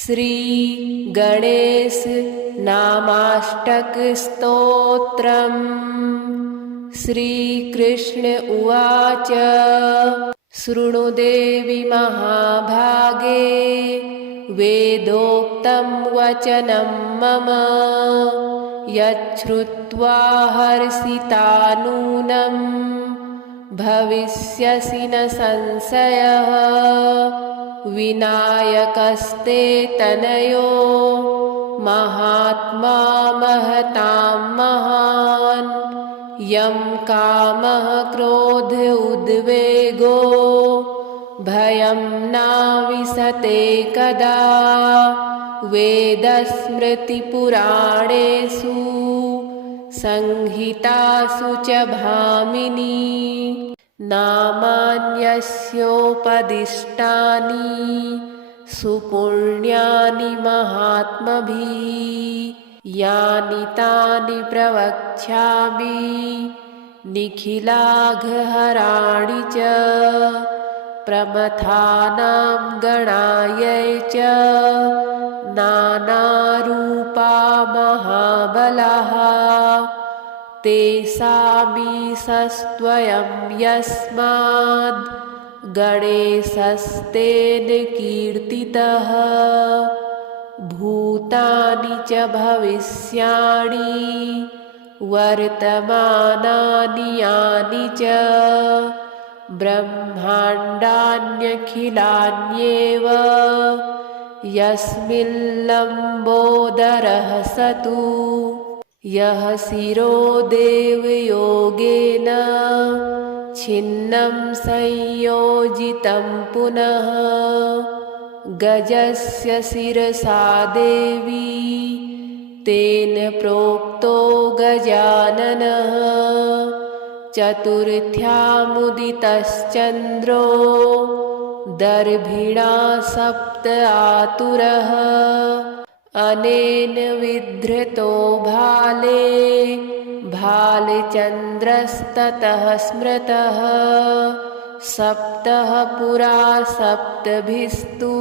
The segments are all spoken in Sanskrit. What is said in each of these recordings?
श्री गणेश नामाष्टक स्तोत्रम्। श्रीकृष्ण उवाच शृणु देवि महाभागे वेदोक्तं वचनं मम यच्छ्रुत्वा हर्षिता नूनं भविष्यसि न संशयः। विनायकस्ते तनयो महात्मा महतां महान् यं कामः क्रोध उद्वेगो भयं नाविशते कदा। वेदस्मृतिपुराणेषु संहितासु च भामिनी नामान्यस्योपदिष्टानि सुपुण्यानि महात्मभिः। यानि तानि प्रवक्ष्यामि निखिलाघहराणि च प्रमथानां गणायै च नानारूपा महाबलाः। तेषामीशस्त्वयं यस्माद् गणेशस्तेन कीर्तितः। भूतानि च भविष्याणि वर्तमानानि यानि च ब्रह्माण्डान्यखिलान्येव यस्मिन् लम्बोदरः स तु। यः शिरो देवयोगेन छिन्नं संयोजितं पुनः गजस्य शिरसा देवी तेन प्रोक्तो गजाननः। चतुर्थ्यामुदितश्चन्द्रो दर्भिणा सप्त आतुरः। अनेन विधृतो भाले भालचन्द्रस्ततः स्मृतः। सप्तः पुरा सप्तभिस्तु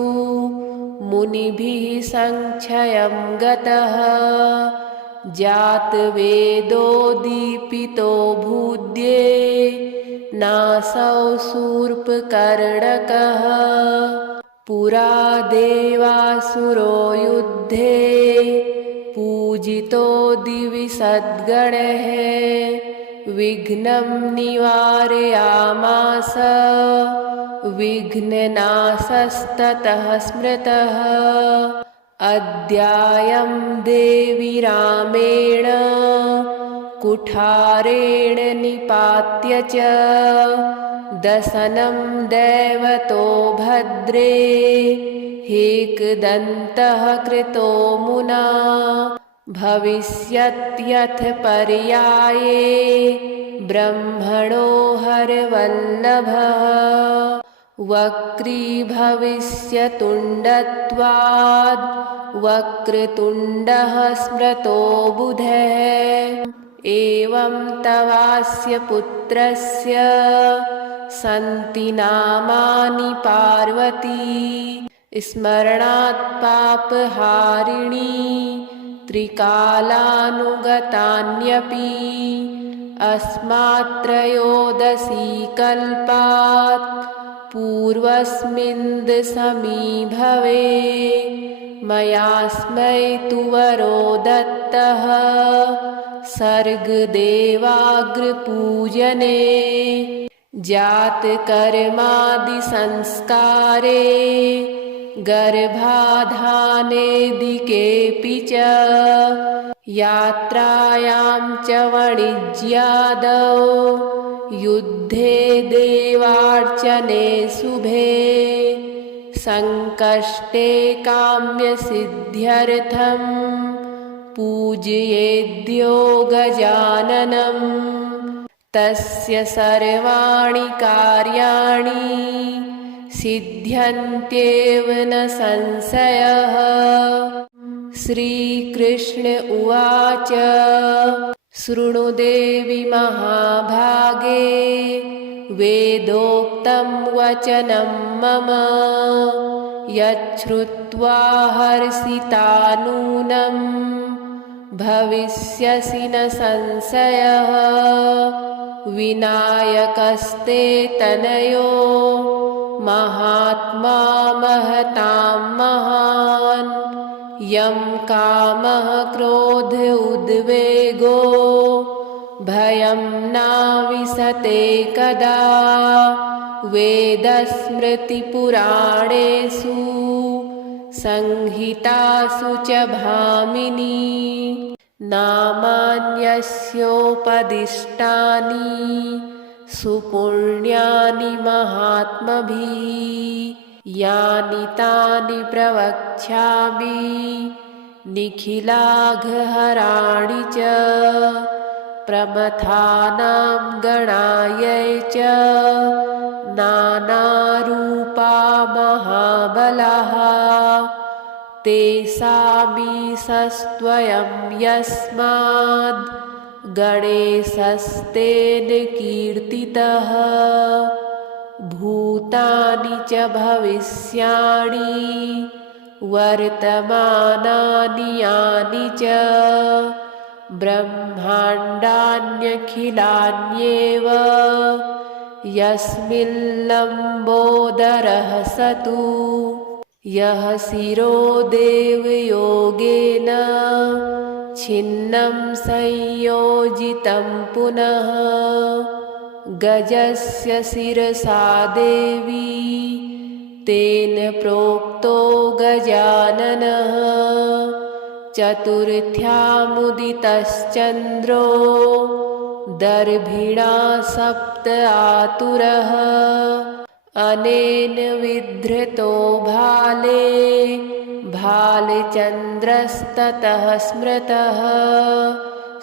मुनिभिः संक्षयं गतः। जातवेदो दीपितो भूद्ये नासौ शूर्पकर्णकः। पुरा देवासुरो युद्धे पूजितो दिवि सद्गणैः। विघ्नं निवारयामास विघ्ननाशस्ततः स्मृतः। अद्यायं देवी रामेण कुठारेण निपात्य च दशनं दैवतो भद्रे एकदन्तः कृतो मुना। भविष्यत्यथ पर्याये ब्रह्मणो हरवल्लभः। वक्री भविष्यतुण्डत्वाद् वक्रतुण्डः स्मृतो बुधैः। एवं तवास्य पुत्रस्य सन्ति नामानि पार्वती स्मरणात् पापहारिणी त्रिकालानुगतान्यपि। अस्मात्त्रयोदशी कल्पात् पूर्वस्मिन् दशमीभवे मयास्मै तु वरो दत्तः सर्गदेवाग्रपूजने। जातकर्मादिसंस्कारे गर्भाधानेदिकेऽपि च यात्रायां च वाणिज्यादौ युद्धे देवार्चने शुभे संकष्टे काम्यसिद्ध्यर्थं पूजयेद्यो गजाननं। तस्य सर्वाणि कार्याणि सिद्ध्यन्त्येव न संशयः। श्रीकृष्ण उवाच शृणु देवि महाभागे वेदोक्तं वचनं मम यच्छ्रुत्वा हर्षितानूनं भविष्यसि न संशयः। विनायकस्ते तनयो महात्मा महतां महान्। यं कामः क्रोध उद्वेगो भयं नाविशते कदा। वेदस्मृतिपुराणेषु संहितासु च भामिनी। नामान्यस्योपदिष्टानि सुपुण्यानि महात्मभिः। यानि तानि प्रवक्ष्यामि निखिलाघहराणि च। प्रमथानां गणायै च नानारूपा महाबलाः। तेषामीशस्त्वयं यस्माद् गणेशस्तेन कीर्तितः। भूतानि च भविष्याणि वर्तमानानि यानि च ब्रह्माण्डान्यखिलान्येव यस्मिन् लम्बोदरः स तु। यः शिरो देवयोगेन छिन्नं संयोजितं पुनः। गजस्य शिरसा देवी तेन प्रोक्तो गजाननः। चतुर्थ्यामुदितश्चन्द्रो दर्भिणा सप्त आतुरः। अनेन विधृतो भाले भालचन्द्रस्ततः स्मृतः।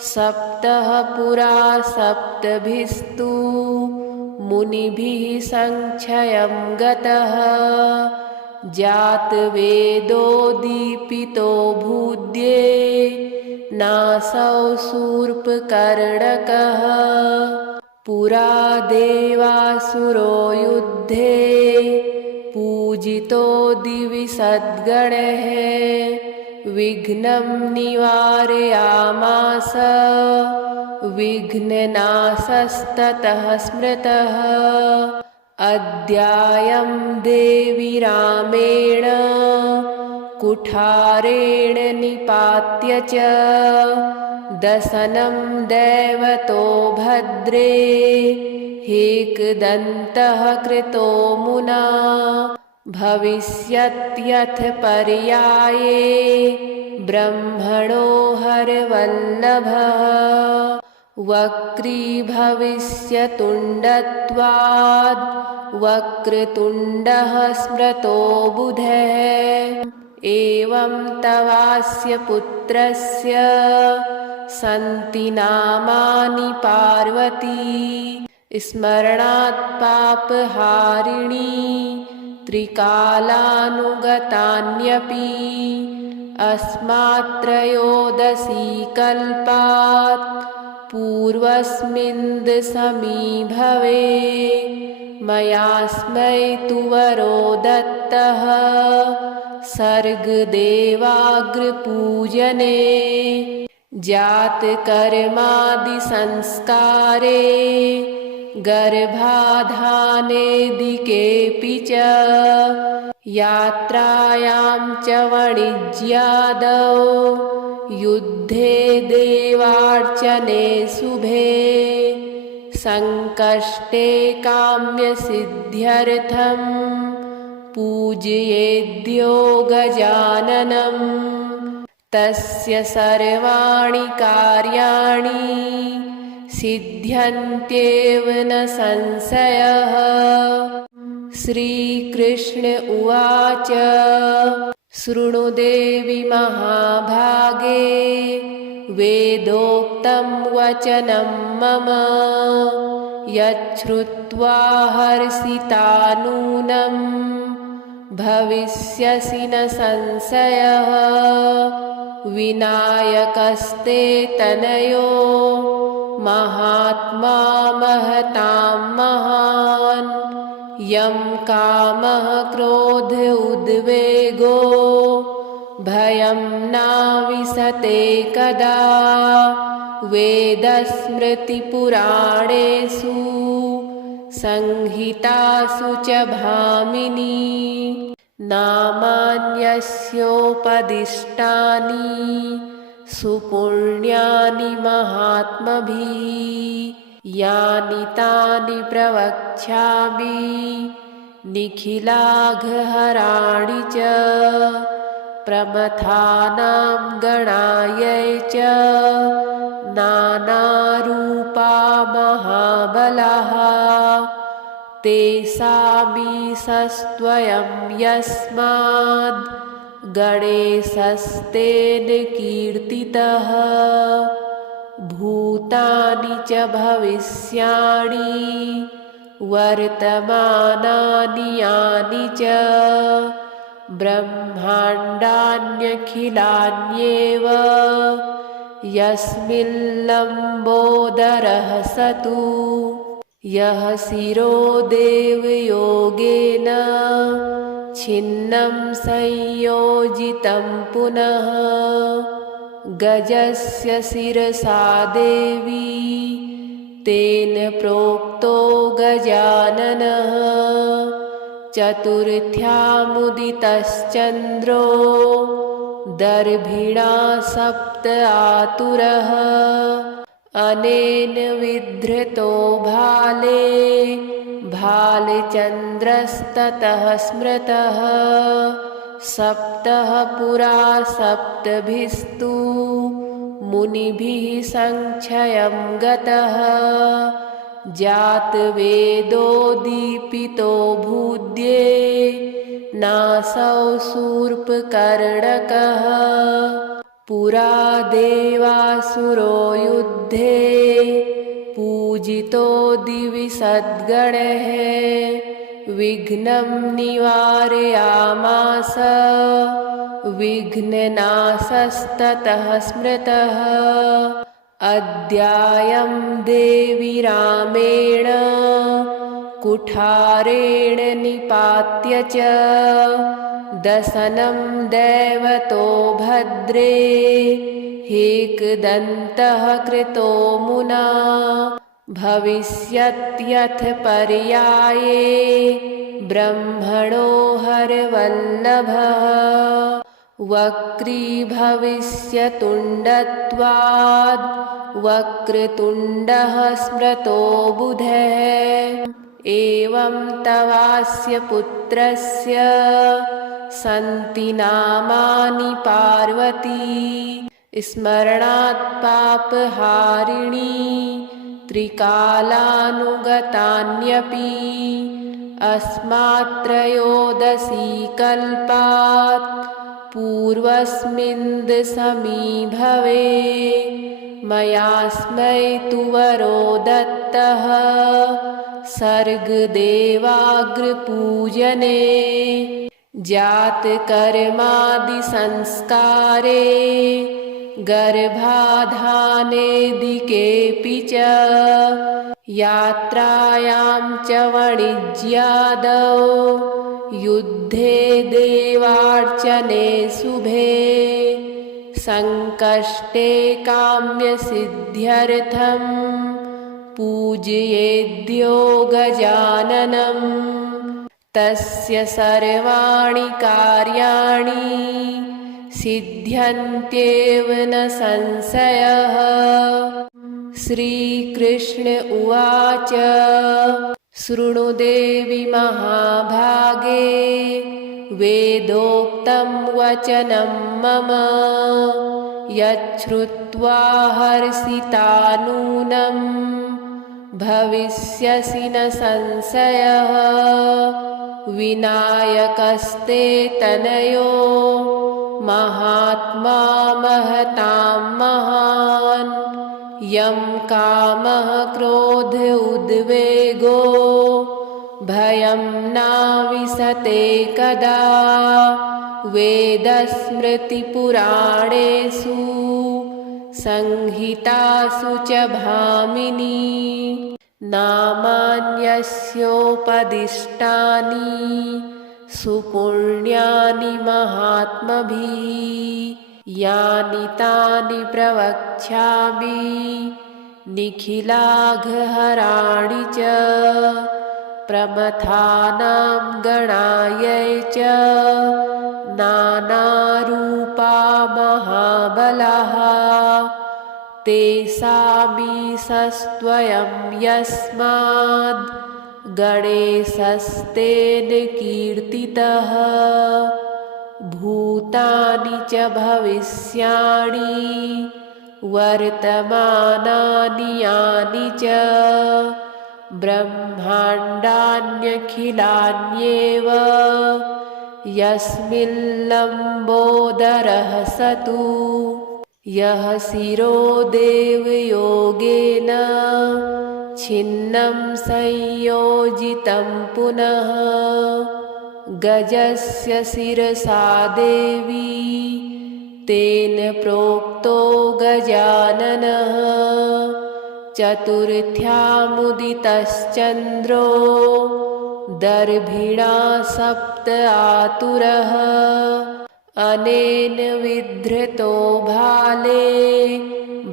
सप्तः पुरा सप्तभिस्तु मुनिभिः संक्षयं गतः। जातवेदो दीपितो भूद्ये नासौ शूर्पकर्णकः। पुरा देवासुरो युद्धे पूजितो दिवि सद्गणैः। विघ्नं निवारयामास विघ्ननाशस्ततः स्मृतः। अद्यायं देवी रामेण कुठारेण निपात्य च। दशनं दैवतो भद्रे हेकदन्तः कृतो मुना। भविष्यत्यथ पर्याये ब्रह्मणो हरवल्लभः। वक्रीभविष्यतुण्डत्वाद् वक्रतुण्डः स्मृतो बुधः। एवं तवास्य पुत्रस्य सन्ति नामानि पार्वती। स्मरणात् पापहारिणी त्रिकालानुगतान्यपि। अस्मात्त्रयोदशी कल्पात् पूर्वस्मिन् दशमीभवे। मयास्मै तु वरो दत्तः सर्गदेवाग्रपूजने। जातकर्मादिसंस्कारे गर्भाधानेऽधिकेऽपि च। यात्रायां च वाणिज्यादौ युद्धे देवार्चने शुभे। संकष्टे काम्यसिद्ध्यर्थं पूजयेद्यो गजाननं। तस्य सर्वाणि कार्याणि सिद्ध्यन्त्येव न संशयः। श्रीकृष्ण उवाच शृणु देवि महाभागे वेदोक्तं वचनं मम। यच्छ्रुत्वा हर्षितानूनं भविष्यसि न संशयः। विनायकस्ते तनयो महात्मा महतां महान्। यं कामः क्रोध उद्वेगो भयं नाविशते कदा वेदस्मृतिपुराणेषु संहितासु च भामिनी नामान्यस्योपदिष्टानि सुपुण्यानि महात्मभिः यानि तानि प्रवक्ष्यामि निखिलाघहराणि च प्रमथानां गणायै च नानारूपा महाबलाः तेषामीशस्त्वयं यस्माद् गणेशस्तेन कीर्तितः भूतानि च भविष्याणि वर्तमानानि यानि च ब्रह्माण्डान्यखिलान्येव यस्मिन् लम्बोदरः स तु यः शिरो देवयोगेन छिन्नं संयोजितं पुनः गजस्य शिरसा देवी तेन प्रोक्तो गजाननः चतुर्थ्यामुदितश्चन्द्रो दर्भिणा सप्त आतुरः अनेन विधृतो भाले भालचन्द्रस्ततः स्मृतः सप्तः पुरा सप्तभिस्तु मुनिभिः संक्षयं गतः जातवेदो दीपितो भूद्ये नासौ शूर्पकर्णकः पुरा देवासुरो युद्धे पूजितो दिवि सद्गणैः विघ्नं निवारयामास विघ्ननाशस्ततः स्मृतः अद्यायं देवी रामेण कुठारेण निपात्य च दशनं दैवतो भद्रे हेकदन्तः कृतो मुना भविष्यत्यथ पर्याये ब्रह्मणो हरवल्लभः वक्रीभविष्यतुण्डत्वाद् वक्रतुण्डः स्मृतो बुधः एवं तवास्य पुत्रस्य सन्ति नामानि पार्वती स्मरणात् पापहारिणी त्रिकालानुगतान्यपि अस्मात्त्रयोदशी कल्पात् पूर्वस्मिन् समीभवे मयास्मै तु वरो दत्तः सर्गदेवाग्रपूजने जातकर्मादिसंस्कारे गर्भाधानेदिकेऽपि च यात्रायां च वाणिज्यादौ युद्धे देवार्चने शुभे संकष्टे काम्यसिद्ध्यर्थं पूजयेद्यो गजाननं तस्य सर्वाणि कार्याणि सिद्ध्यन्त्येव न संशयः। श्रीकृष्ण उवाच शृणु देवि महाभागे वेदोक्तं वचनं मम यच्छ्रुत्वा हर्षिता नूनं भविष्यसि न संशयः। विनायकस्ते तनयो महात्मा महतां महान् यं कामः क्रोध उद्वेगो भयं नाविशते कदा वेदस्मृतिपुराणेषु संहितासु च भामिनी नामान्यस्योपदिष्टानि सुपुण्यानि महात्मभिः यानि तानि प्रवक्ष्यामि निखिलाघहराणि च प्रमथानां गणायै च नानारूपा महाबलाः तेषामीशस्त्वयं यस्माद् गणेशस्तेन कीर्तितः भूतानि च भविष्याणि वर्तमानानि यानि च ब्रह्माण्डान्यखिलान्येव यस्मिन् लम्बोदरः स तु यः शिरो देवयोगेन छिन्नं संयोजितं पुनः गजस्य शिरसा देवी तेन प्रोक्तो गजाननः चतुर्थ्यामुदितश्चन्द्रो दर्भिणा सप्त आतुरः अनेन विधृतो भाले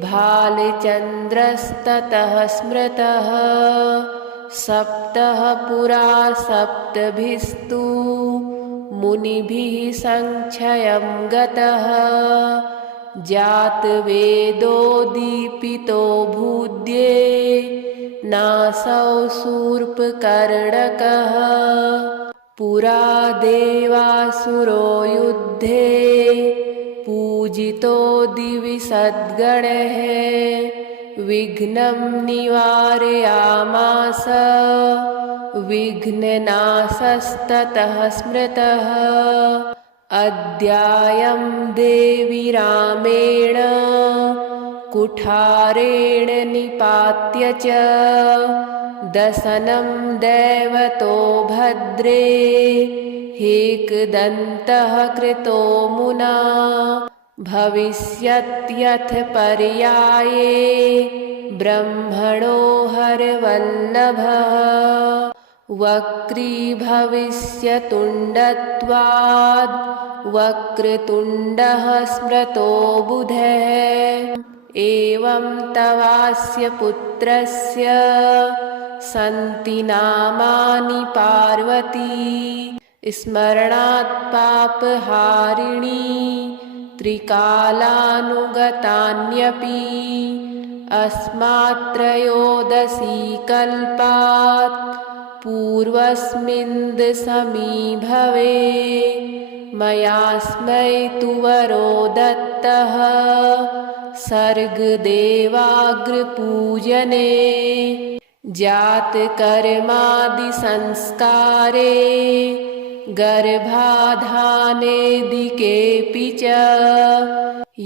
भालचन्द्रस्ततः स्मृतः सप्तः पुरा सप्तभिस्तु मुनिभिः संक्षयं गतः जातवेदो दीपितो भूद्ये नासौ शूर्पकर्णकः पुरा देवासुरो युद्धे पूजितो दिवि सद्गणैः विघ्नं निवारयामास विघ्ननाशस्ततः स्मृतः अद्यायं देवी रामेण कुठारेण निपात्य च दशनं दैवतो भद्रे हेकदन्तः कृतो मुना भविष्यत्यथ पर्याये ब्रह्मणो हरवल्लभः वक्री भविष्यतुण्डत्वाद् वक्रतुण्डः स्मृतो बुधः एवं तवास्य पुत्रस्य सन्ति नामानि पार्वती स्मरणात् पापहारिणी त्रिकालानुगतान्यपि अस्मात्त्रयोदशी कल्पात् पूर्वस्मिन् समीभवे मयास्मै तु वरो दत्तः सर्गदेवाग्रपूजने जातकर्मादिसंस्कारे गर्भाधानेऽधिकेऽपि च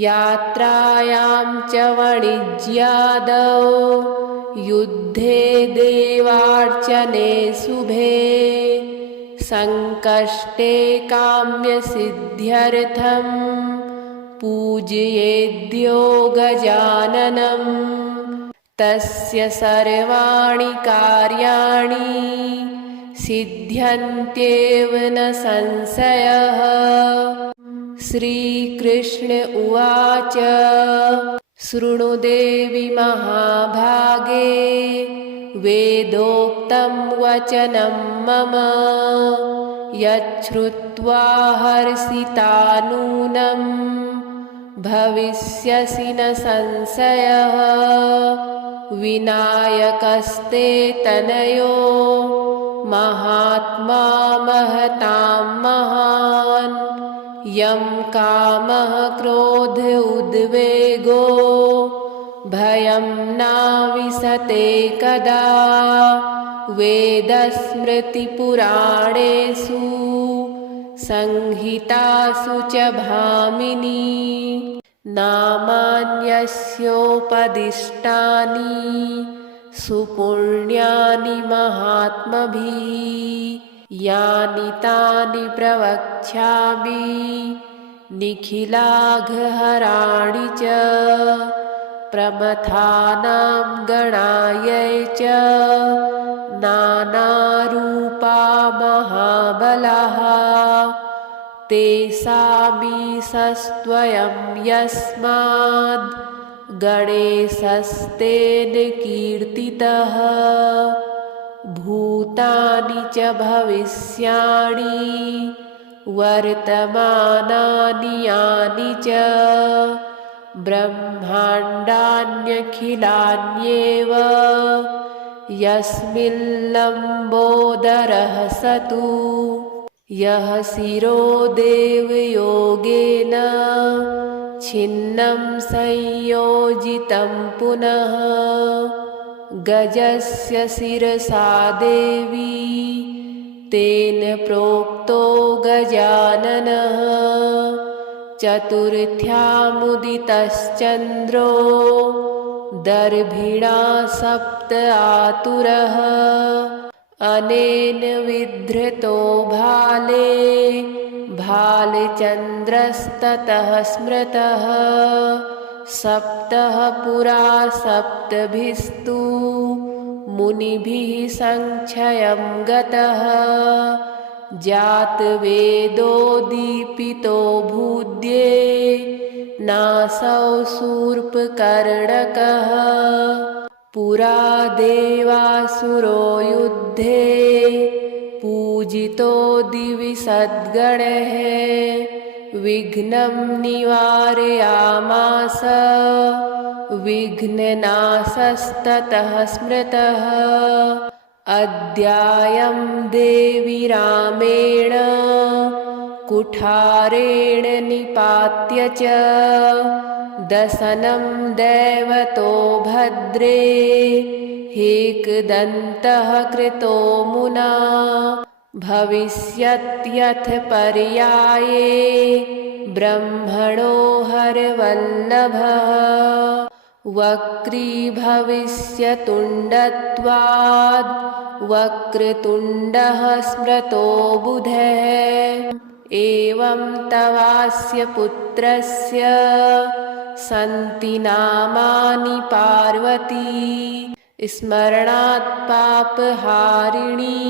यात्रायां च वाणिज्यादौ युद्धे देवार्चने शुभे संकष्टे काम्यसिद्ध्यर्थं पूजयेद्यो गजाननं तस्य सर्वाणि कार्याणि सिद्ध्यन्त्येव न संशयः। श्रीकृष्ण उवाच शृणु देवि महाभागे वेदोक्तं वचनं मम यच्छ्रुत्वा हर्षिता नूनं भविष्यसि न संशयः। विनायकस्ते तनयो महात्मा महतां महान् यं कामः क्रोध उद्वेगो भयं नाविशते कदा वेदस्मृतिपुराणेषु संहितासु च भामिनी नामान्यस्योपदिष्टानि सुपुण्यानि महात्मभिः यानि तानि प्रवक्ष्यामि निखिलाघहराणि च प्रमथानां गणायै च नानारूपा महाबलाः तेषामीशस्त्वयं यस्माद् गणेशस्तेन कीर्तितः भूतानि च भविष्याणि वर्तमानानि यानि च ब्रह्माण्डान्यखिलान्येव यस्मिन् लम्बोदरः स तु यः शिरो देवयोगेन छिन्नं संयोजितं पुनः गजस्य शिरसा देवी तेन प्रोक्तो गजाननः चतुर्थ्यामुदितश्चन्द्रो दर्भिणा सप्त आतुरः अनेन विधृतो भाले भालचन्द्रस्ततः स्मृतः सप्तः पुरा सप्तभिस्तु मुनिभिः संक्षयं गतः जातवेदो दीपितो भूद्ये नासौ शूर्पकर्णकः पुरा देवासुरो युद्धे पूजितो दिवि सद्गणैः विघ्नं निवारयामास विघ्ननाशस्ततः स्मृतः अद्यायं देवी रामेण कुठारेण निपात्य च दशनं दैवतो भद्रे एकदन्तः कृतो मुना भविष्यत्यथ पर्याये ब्रह्मणो हरवल्लभः वक्री भविष्यतुण्डत्वाद् वक्रतुण्डः स्मृतो बुधः एवं तवास्य पुत्रस्य सन्ति नामानि पार्वती स्मरणात् पापहारिणी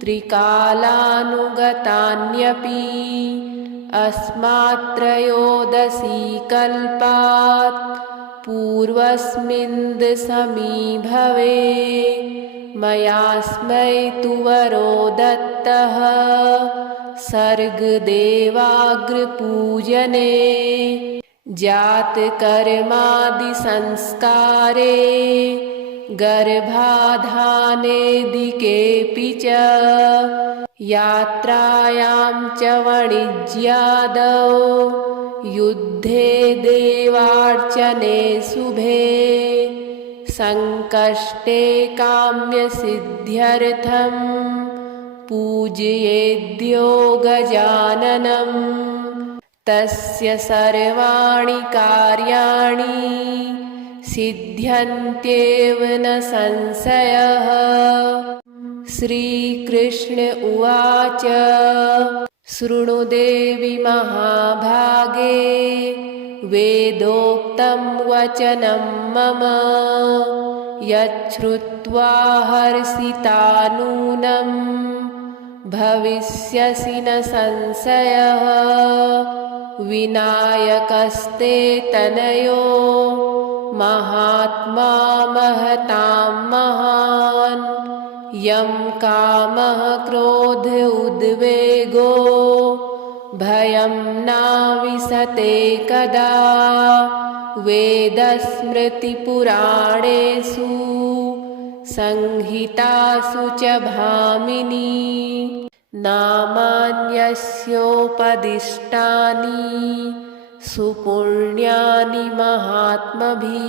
त्रिकालानुगतान्यपि अस्मात्त्रयोदशी कल्पात् पूर्वस्मिन् समीभवे मयास्मै तु वरो दत्तः सर्गदेवाग्रपूजने जातकर्मादिसंस्कारे गर्भाधानेदिकेऽपि च यात्रायां च वाणिज्यादौ युद्धे देवार्चने शुभे संकष्टे काम्यसिद्ध्यर्थं पूजयेद्यो गजाननं तस्य सर्वाणि कार्याणि सिद्ध्यन्त्येव न संशयः। श्रीकृष्ण उवाच शृणु देवि महाभागे वेदोक्तं वचनं मम यच्छ्रुत्वा हर्षिता नूनं भविष्यसि न संशयः। विनायकस्ते तनयो महात्मा महतां महान् यं कामः क्रोध उद्वेगो भयं नाविशते कदा वेदस्मृतिपुराणेषु संहितासु च भामिनी नामान्यस्योपदिष्टानि सुपुण्यानि महात्मभिः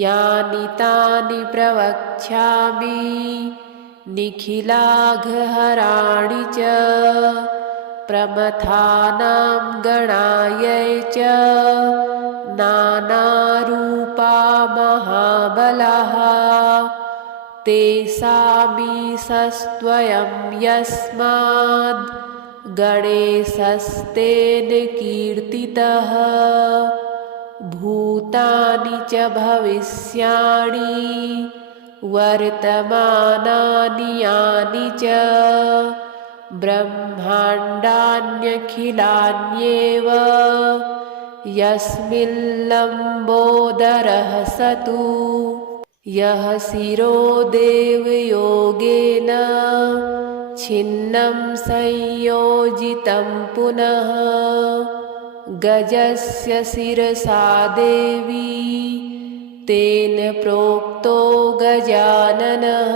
यानि तानि प्रवक्ष्यामि निखिलाघहराणि च प्रमथानां गणायै च नानारूपा महाबलाः तेषामीशस्त्वयं यस्माद् गणेशस्तेन कीर्तितः भूतानि च भविष्याणि वर्तमानानि यानि च ब्रह्माण्डान्यखिलान्येव यस्मिन् लम्बोदरः स तु यः शिरो देवयोगेन छिन्नं संयोजितं पुनः गजस्य शिरसा देवी तेन प्रोक्तो गजाननः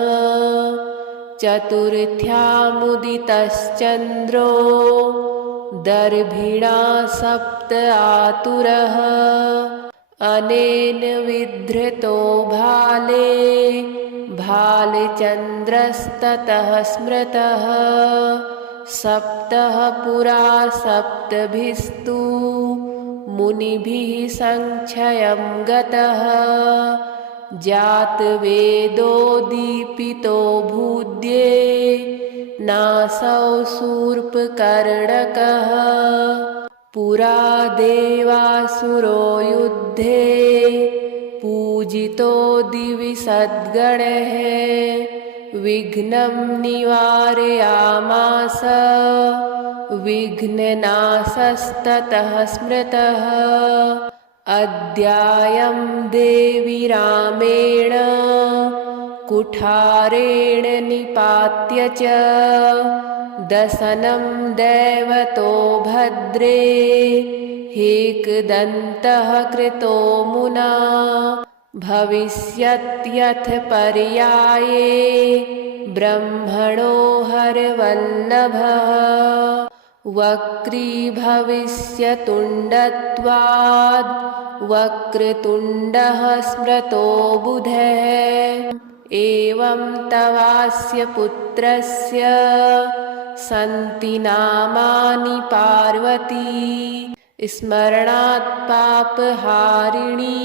चतुर्थ्यामुदितश्चन्द्रो दर्भिणा सप्त आतुरः अनेन विधृतो भाले भालचन्द्रस्ततः स्मृतः सप्तः पुरा सप्तभिस्तु मुनिभिः संक्षयं गतः जातवेदो दीपितो भूद्ये नासौ शूर्पकर्णकः पुरा देवासुरो युद्धे पूजितो दिवि सद्गणैः विघ्नं निवारयामास विघ्ननाशस्ततः स्मृतः अद्यायं देवी रामेण कुठारेण निपात्य च दशनं दैवतो भद्रे एकदन्तः कृतो मुना भविष्यत्यथ पर्याये ब्रह्मणो हरवल्लभः वक्री भविष्यतुण्डत्वाद् वक्रतुण्डः स्मृतो बुधः एवं तवास्य पुत्रस्य सन्ति नामानि पार्वती स्मरणात् पापहारिणी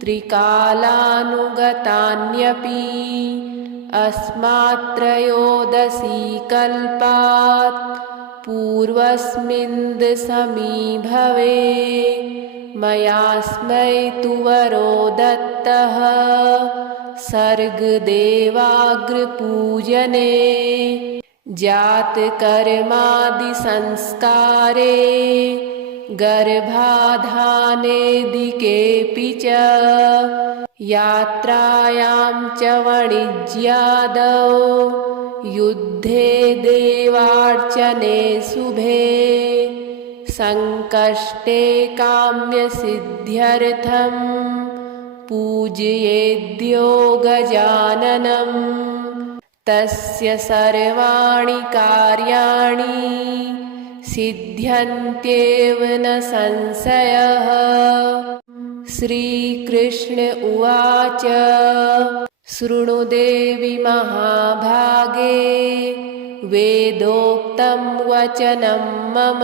त्रिकालानुगतान्यपि अस्मात्त्रयोदशी कल्पात् पूर्वस्मिन् समीभवे मयास्मै तु वरो दत्तः सर्गदेवाग्रपूजने जातकर्मादिसंस्कारे गर्भाधानेदिकेऽपि च यात्रायां च वाणिज्यादौ युद्धे देवार्चने शुभे संकष्टे काम्यसिद्ध्यर्थं पूजयेद्यो गजाननं तस्य सर्वाणि कार्याणि सिद्ध्यन्त्येव न संशयः। श्रीकृष्ण उवाच शृणु देवि महाभागे वेदोक्तं वचनं मम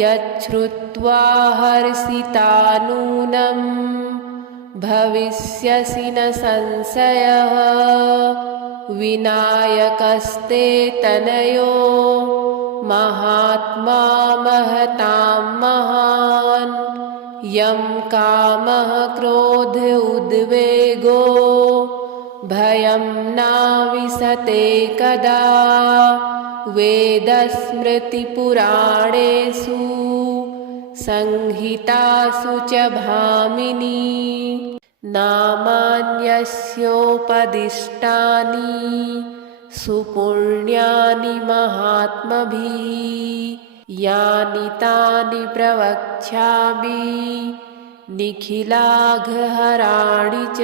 यच्छ्रुत्वा हर्षिता नूनं भविष्यसि न संशयः। विनायकस्ते तनयो महात्मा महतां महान् यं कामः क्रोध उद्वेगो भयं नाविशते कदा वेदस्मृतिपुराणेषु संहितासु च भामिनी नामान्यस्योपदिष्टानि सुपुण्यानि महात्मभिः यानि तानि प्रवक्ष्यामि निखिलाघहराणि च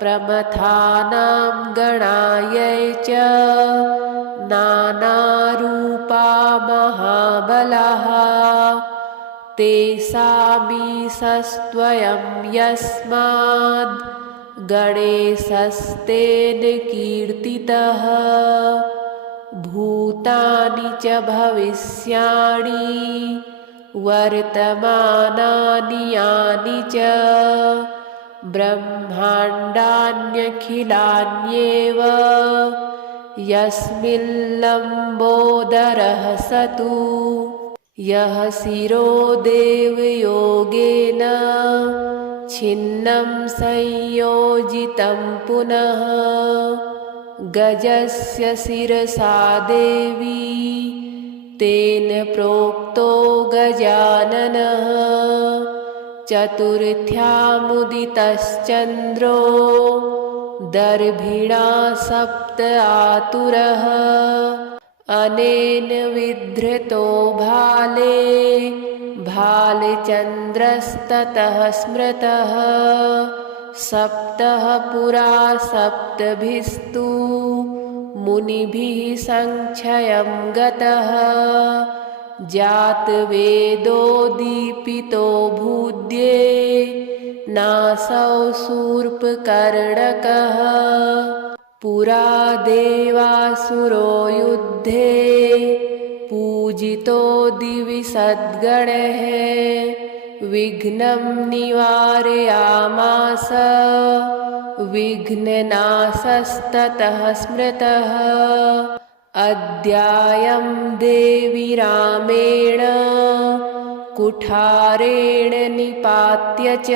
प्रमथानां गणायै च नानारूपा महाबलाः तेषामीशस्त्वयं यस्माद् गणेशस्तेन कीर्तितः भूतानि च भविष्याणि वर्तमानानि यानि च ब्रह्माण्डान्यखिलान्येव यस्मिन् लम्बोदरः स तु यः शिरो देवयोगेन छिन्नं संयोजितं पुनः गजस्य शिरसा देवी तेन प्रोक्तो गजाननः चतुर्थ्यामुदितश्चन्द्रो दर्भिणा सप्त आतुरः अनेन विधृतो भाले भालचन्द्रस्ततः स्मृतः सप्तः पुरा सप्तभिस्तु मुनिभिः संक्षयं गतः जातवेदो दीपितो भूद्ये नासौ शूर्पकर्णकः पुरा देवासुरो युद्धे पूजितो दिवि सद्गणैः विघ्नं निवारयामास विघ्ननाशस्ततः स्मृतः अद्यायं देवी रामेण कुठारेण निपात्य च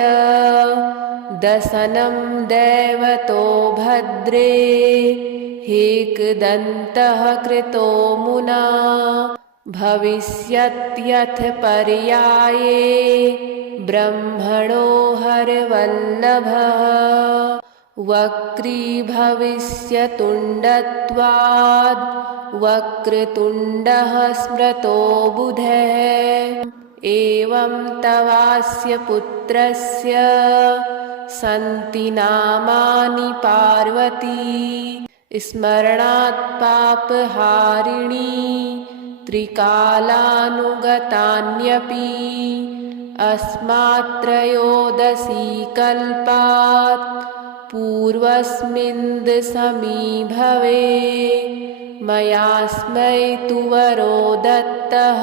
दशनं दैवतो भद्रे हेकदन्तः कृतो मुना भविष्यत्यथ पर्याये ब्रह्मणो हरवल्लभः वक्रीभविष्यतुण्डत्वाद् वक्रतुण्डः स्मृतो बुधः एवं तवास्य पुत्रस्य सन्ति नामानि पार्वती स्मरणात् पापहारिणी त्रिकालानुगतान्यपि अस्मात्त्रयोदशी कल्पात् पूर्वस्मिन् दशमीभवे मयास्मै तु वरो दत्तः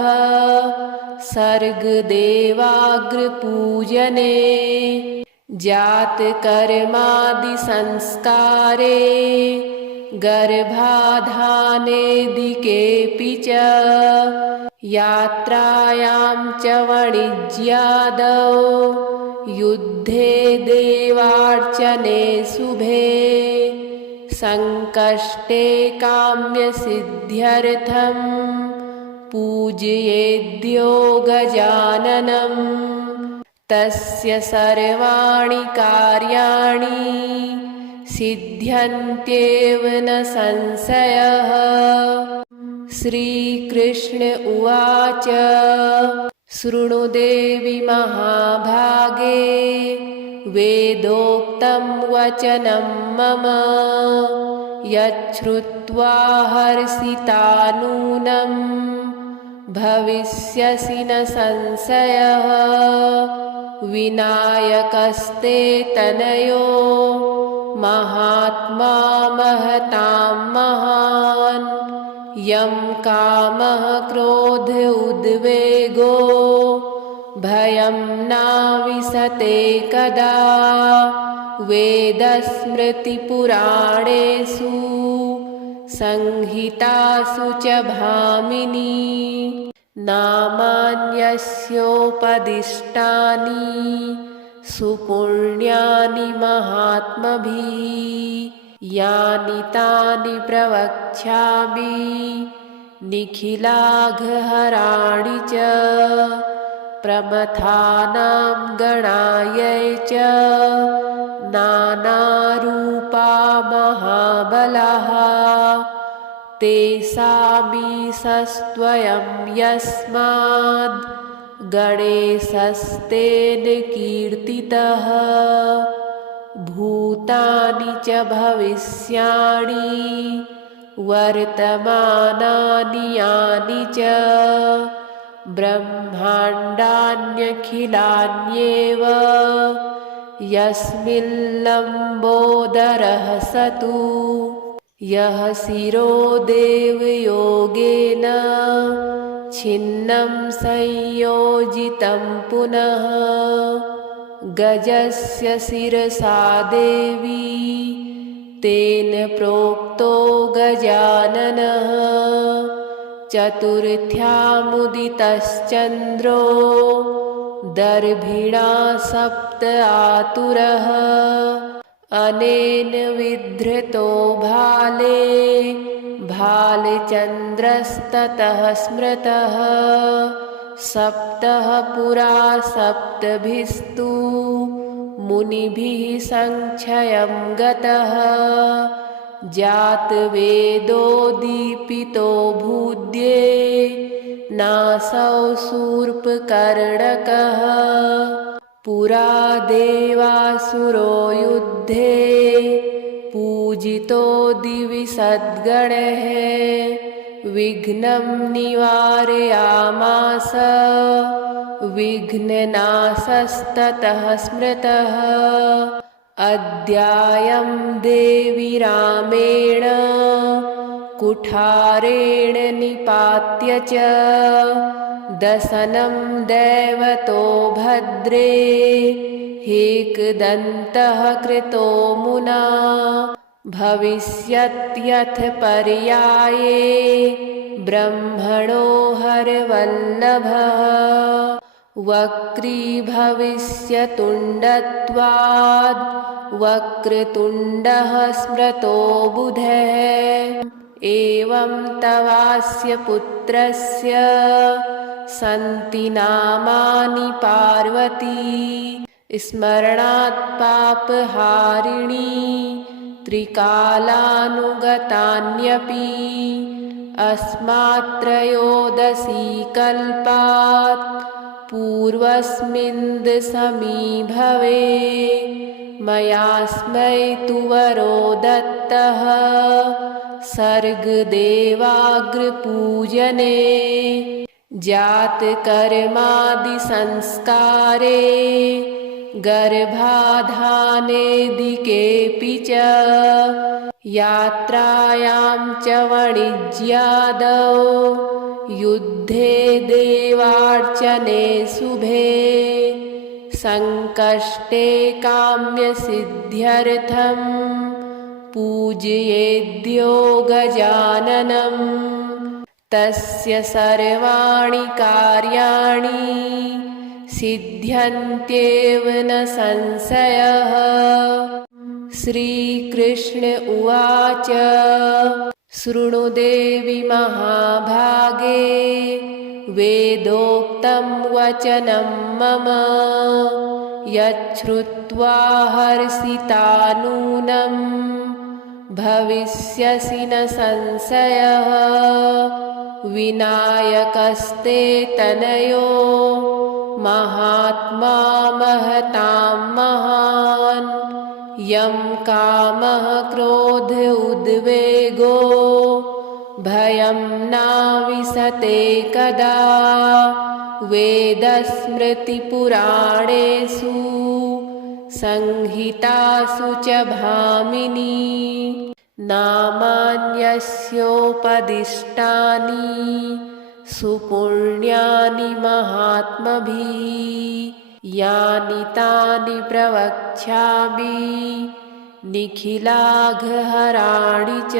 सर्गदेवाग्रपूजने जातकर्मादिसंस्कारे गर्भाधानेदिकेऽपि च यात्रायां च वाणिज्यादौ युद्धे देवार्चने शुभे संकष्टे काम्यसिद्ध्यर्थं पूजयेद्यो गजाननं तस्य सर्वाणि कार्याणि सिद्ध्यन्त्येव न संशयः। श्रीकृष्ण उवाच शृणु देवि महाभागे वेदोक्तं वचनं मम यच्छ्रुत्वा हर्षिता नूनं भविष्यसि न संशयः। विनायकस्ते तनयो महात्मा महतां महान् यं कामः क्रोध उद्वेगो भयं नाविशते कदा वेदस्मृतिपुराणेषु संहितासु च भामिनी नामान्यस्योपदिष्टानि सुपुण्यानि महात्मभिः यानि तानि प्रवक्ष्यामि निखिलाघहराणि च प्रमथानां गणायै च नानारूपा महाबलाः तेषामीशस्त्वयं यस्माद् गणेशस्तेन कीर्तितः भूतानि च भविष्याणि वर्तमानानि यानि च ब्रह्माण्डान्यखिलान्येव यस्मिन् लम्बोदरः स तु यः शिरो देवयोगेन छिन्नं संयोजितं पुनः गजस्य शिरसा देवी तेन प्रोक्तो गजाननः चतुर्थ्यामुदितश्चन्द्रो दर्भिणा सप्त आतुरः अनेन विधृतो भाले भालचन्द्रस्ततः स्मृतः सप्तः पुरा सप्तभिस्तु मुनिभिः संक्षयं गतः जातवेदो दीपितो भूद्ये नासौ शूर्पकर्णकः पुरा देवासुरो युद्धे पूजितो दिवि सद्गणैः विघ्नं निवारयामास विघ्ननाशस्ततः स्मृतः अद्यायं देवी रामेण कुठारेण निपात्य च दशनं दैवतो भद्रे हेकदन्तः कृतो मुना भविष्यत्यथ पर्याये ब्रह्मणो हरवल्लभः वक्रीभविष्यतुण्डत्वाद् वक्रतुण्डः स्मृतो बुधः एवं तवास्य पुत्रस्य सन्ति नामानि पार्वती स्मरणात् पापहारिणी त्रिकालानुगतान्यपि अस्मात्त्रयोदशी कल्पात् पूर्वस्मिन् समीभवे मयास्मै तु वरो दत्तः सर्गदेवाग्रपूजने जातकर्मादिसंस्कारे गर्भाधानेऽधिकेऽपि च यात्रायां च वाणिज्यादौ युद्धे देवार्चने शुभे संकष्टे काम्यसिद्ध्यर्थं पूजयेद्यो गजाननं तस्य सर्वाणि कार्याणि सिद्ध्यन्त्येव न संशयः। श्रीकृष्ण उवाच शृणु देवि महाभागे वेदोक्तं वचनं मम यच्छ्रुत्वा हर्षिता नूनं भविष्यसि न संशयः। विनायकस्ते तनयो महात्मा महतां महान् यं कामः क्रोध उद्वेगो भयं नाविशते कदा वेदस्मृतिपुराणेषु संहितासु च भामिनी नामान्यस्योपदिष्टानि सुपुण्यानि महात्मभिः यानि तानि प्रवक्ष्यामि निखिलाघहराणि च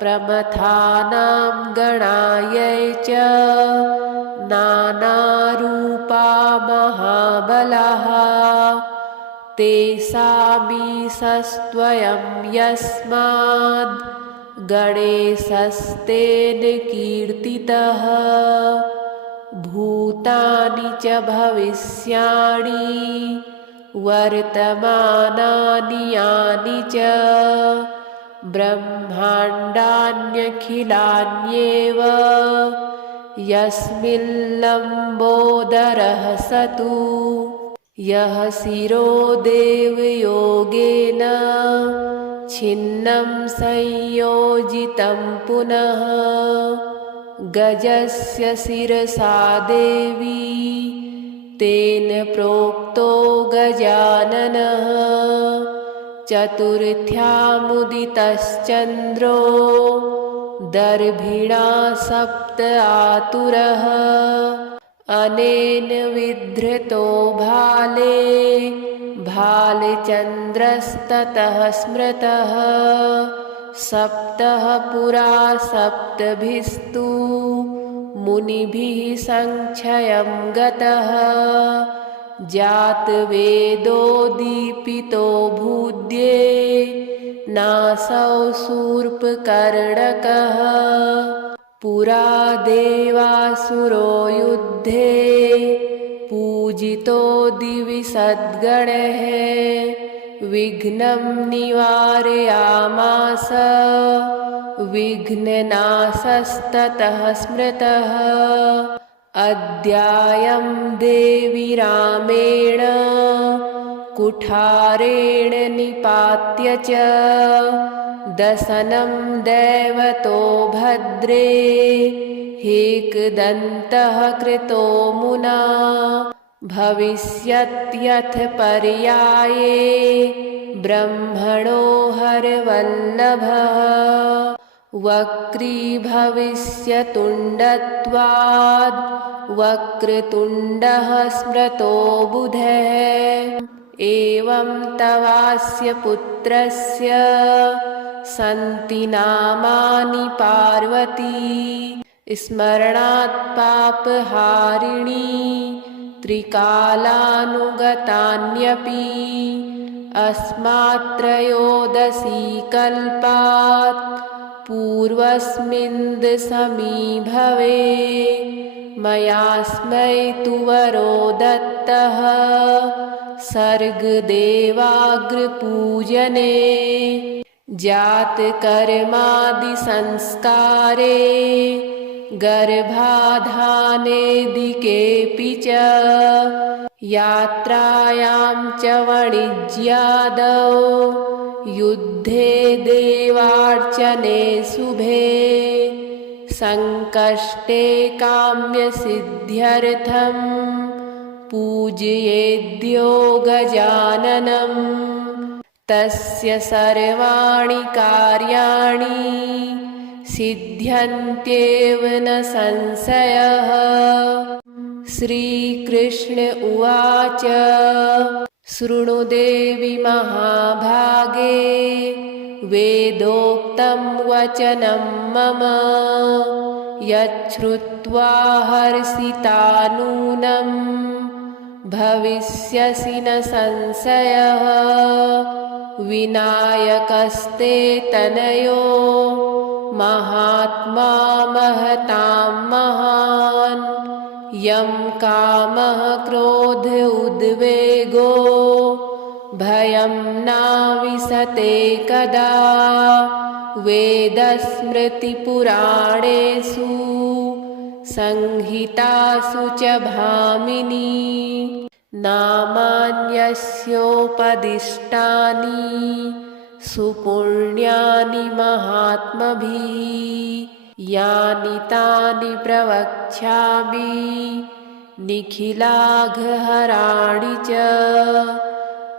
प्रमथानां गणायै च नानारूपा महाबलाः तेषामीशस्त्वयं यस्माद् गणेशस्तेन कीर्तितः भूतानि च भविष्याणि वर्तमानानि यानि च ब्रह्माण्डान्यखिलान्येव यस्मिन् लम्बोदरः स तु यः शिरो देवयोगेन छिन्नं संयोजितं पुनः गजस्य शिरसा देवी तेन प्रोक्तो गजाननः चतुर्थ्यामुदितश्चन्द्रो दर्भिणा सप्त आतुरः अनेन विधृतो भाले भालचन्द्रस्ततः स्मृतः सप्तः पुरा सप्तभिस्तु मुनिभिः संक्षयं गतः जातवेदो दीपितो भूद्ये नासौ शूर्पकर्णकः पुरा देवासुरो युद्धे पूजितो दिवि सद्गणैः विघ्नं निवारयामास विघ्ननाशस्ततः स्मृतः अद्यायं देवी रामेण कुठारेण निपात्य च दशनं दैवतो भद्रे हेकदन्तः कृतो मुना भविष्यत्यथ पर्याये ब्रह्मणो हरवल्लभः वक्री भविष्यतुण्डत्वाद् वक्रतुण्डः स्मृतो बुधः एवं तवास्य पुत्रस्य सन्ति नामानि पार्वती स्मरणात् पापहारिणी त्रिकालानुगतान्यपि अस्मात्त्रयोदशी कल्पात् पूर्वस्मिन् समीभवे मयास्मै तु वरो दत्तः सर्गदेवाग्रपूजने जातकर्मादिसंस्कारे गर्भाधानेऽधिकेऽपि च यात्रायां च वाणिज्यादौ युद्धे देवार्चने शुभे संकष्टे काम्यसिद्ध्यर्थं पूजयेद्यो गजाननं तस्य सर्वाणि कार्याणि सिद्ध्यन्त्येव न संशयः। श्रीकृष्ण उवाच शृणु देवि महाभागे वेदोक्तं वचनं मम यच्छ्रुत्वा हर्षिता नूनं भविष्यसि न संशयः। विनायकस्ते तनयो महात्मा महतां महान् यं कामः क्रोध उद्वेगो भयं नाविशते कदा वेदस्मृतिपुराणेषु संहितासु च भामिनी नामान्यस्योपदिष्टानि सुपुण्यानि महात्मभिः यानि तानि प्रवक्ष्यामि निखिलाघहराणि च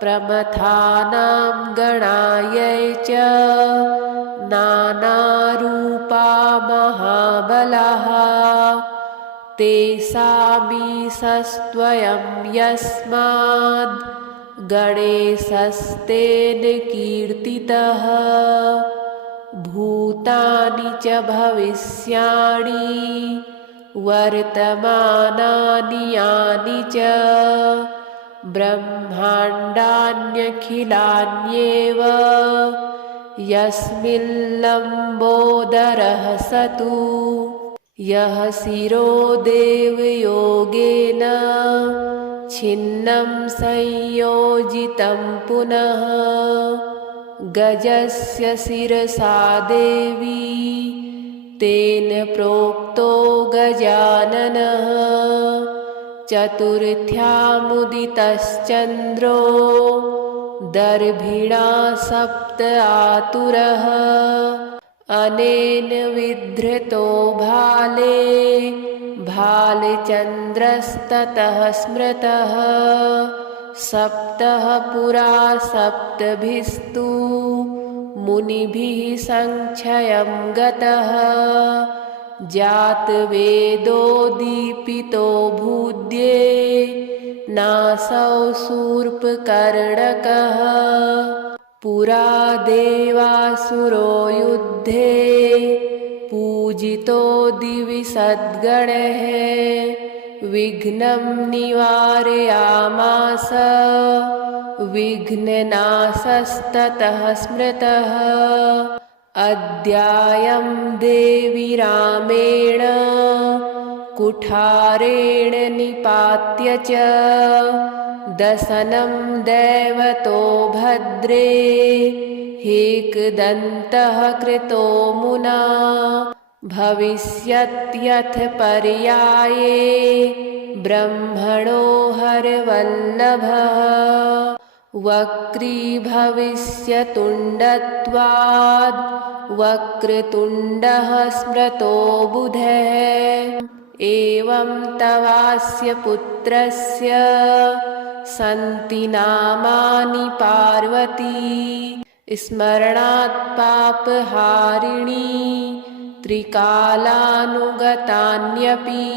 प्रमथानां गणायै च नानारूपा महाबलाः तेषामीशस्त्वयं यस्माद् गणेशस्तेन कीर्तितः भूतानि च भविष्याणि वर्तमानानि यानि च ब्रह्माण्डान्यखिलान्येव यस्मिन् लम्बोदरः स तु यः शिरो देवयोगेन छिन्नं संयोजितं पुनः गजस्य शिरसा देवी तेन प्रोक्तो गजाननः चतुर्थ्यामुदितश्चन्द्रो दर्भिणा सप्त आतुरः अनेन विधृतो भाले भालचन्द्रस्ततः स्मृतः सप्तः पुरा सप्तभिस्तु मुनिभिः संक्षयं गतः जातवेदो दीपितो भूद्ये नासौ शूर्पकर्णकः पुरा देवासुरो युद्धे पूजितो दिवि सद्गणः विघ्नं निवारयामास विघ्ननाशस्ततः स्मृतः। अद्यायं देवी रामेण कुठारेण निपात्य च दशनं दैवतो भद्रे हेकदन्तः कृतो मुना। भविष्यत्यथ पर्याये ब्रह्मणो हरवल्लभः वक्रीभविष्यतुण्डत्वाद् वक्रतुण्डः स्मृतो बुधः। एवं तवास्य पुत्रस्य सन्ति नामानि पार्वती स्मरणात् पापहारिणी त्रिकालानुगतान्यपि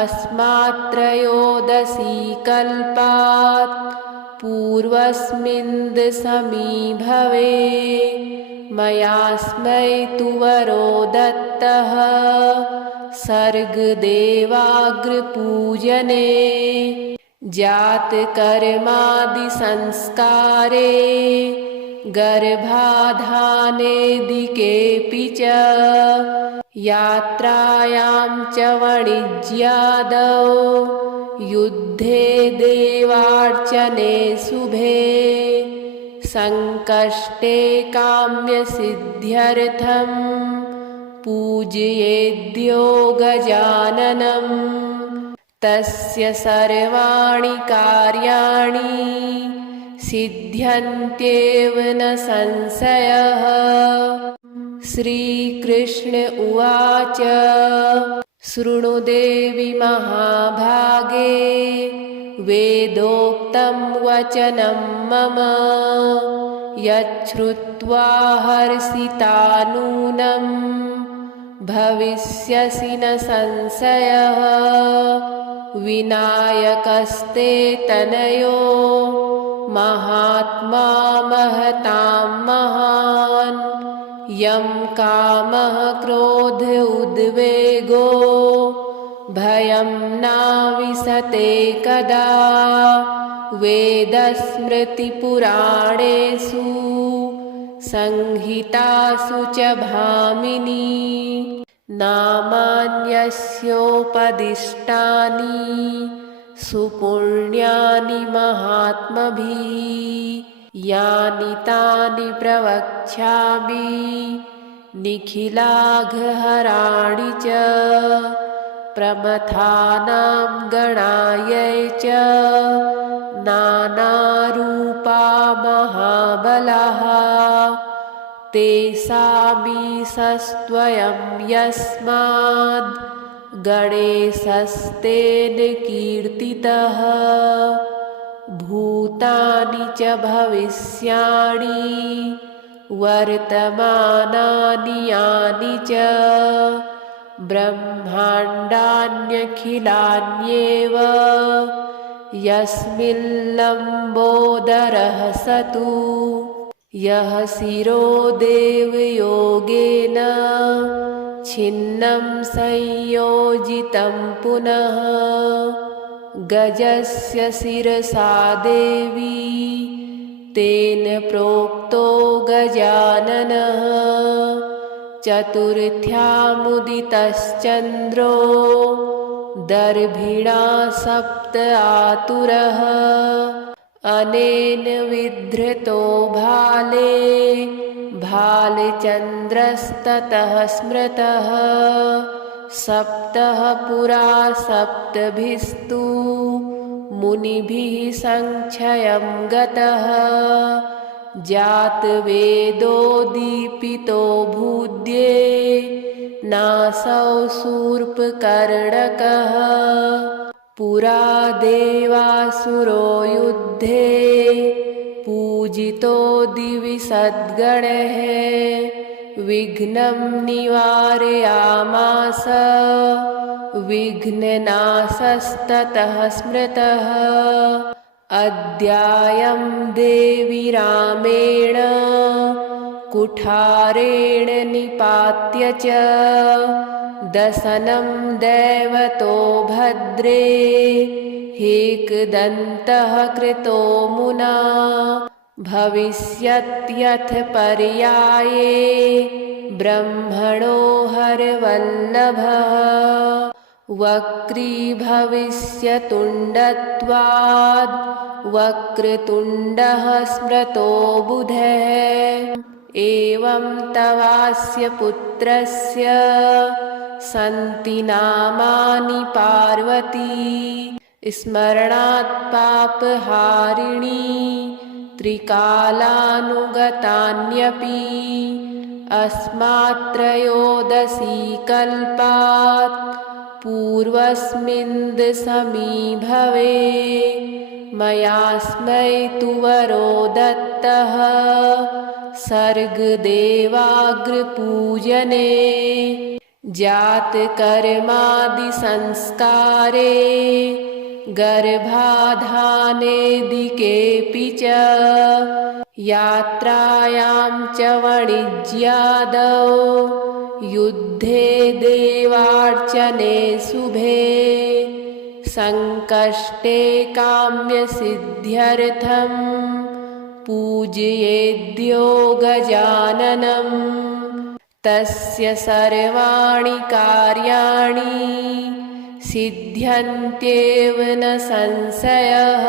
अस्मात् त्रयोदशी कल्पात् पूर्वस्मिन् समीभवे मयास्मै तु वरो दत्तः सर्गदेवाग्रपूजने जातकर्मादिसंस्कारे गर्भाधानेऽधिकेऽपि च यात्रायां च वाणिज्यादौ युद्धे देवार्चने शुभे संकष्टे काम्यसिद्ध्यर्थं पूजयेद्यो गजाननं तस्य सर्वाणि कार्याणि सिद्ध्यन्त्येव न संशयः। श्रीकृष्ण उवाच शृणु देवि महाभागे वेदोक्तं वचनं मम यच्छ्रुत्वा हर्षिता नूनं भविष्यसि न संशयः। विनायकस्ते तनयो महात्मा महतां महान् यं कामः क्रोध उद्वेगो भयं नाविशते कदा। वेदस्मृतिपुराणेषु संहितासु च भामिनी नामान्यस्योपदिष्टानि सुपुण्यानि महात्मभिः यानि तानि प्रवक्ष्यामि निखिलाघहराणि च प्रमथानां गणायै च नानारूपा महाबलाः तेषामीशस्त्वयं यस्माद् गणेशस्तेन कीर्तितः। भूतानि च भविष्याणि वर्तमानानि यानि च ब्रह्माण्डान्यखिलान्येव यस्मिन् लम्बोदरः स तु यः शिरो देवयोगेन छिन्नं संयोजितं पुनः गजस्य शिरसा देवी तेन प्रोक्तो गजाननः। चतुर्थ्यामुदितश्चन्द्रो दर्भिणा सप्त आतुरः अनेन विधृतो भाले भालचन्द्रस्ततः स्मृतः। सप्तः पुरा सप्तभिस्तु मुनिभिः संक्षयं गतः जातवेदो दीपितो भूद्ये नासौ शूर्पकर्णकः। पुरा देवासुरो युद्धे पूजितो दिवि सद्गणः विघ्नं निवारयामास विघ्ननाशस्ततः स्मृतः। अद्यायं देवि रामेण कुठारेण निपात्य च दशनं दैवतो भद्रे हेकदन्तः कृतो मुना भविष्यत्यथ पर्याये ब्रह्मणो हरवल्लभः वक्री भविष्यतुण्डत्वाद् वक्रतुण्डः स्मृतो बुधः एवं तवास्य पुत्रस्य सन्ति नामानि पार्वती स्मरणात् पापहारिणी त्रिकालानुगतान्यपि अस्मात् त्रयोदशी कल्पात् पूर्वस्मिन् समीभवे मयास्मै तु वरो दत्तः सर्गदेवाग्रपूजने जातकर्मादिसंस्कारे गर्भाधानेदिकेऽपि च यात्रायां च वाणिज्यादौ युद्धे देवार्चने शुभे संकष्टे काम्यसिद्ध्यर्थं पूजयेद्यो गजाननं तस्य सर्वाणि कार्याणि सिद्ध्यन्त्येव न संशयः।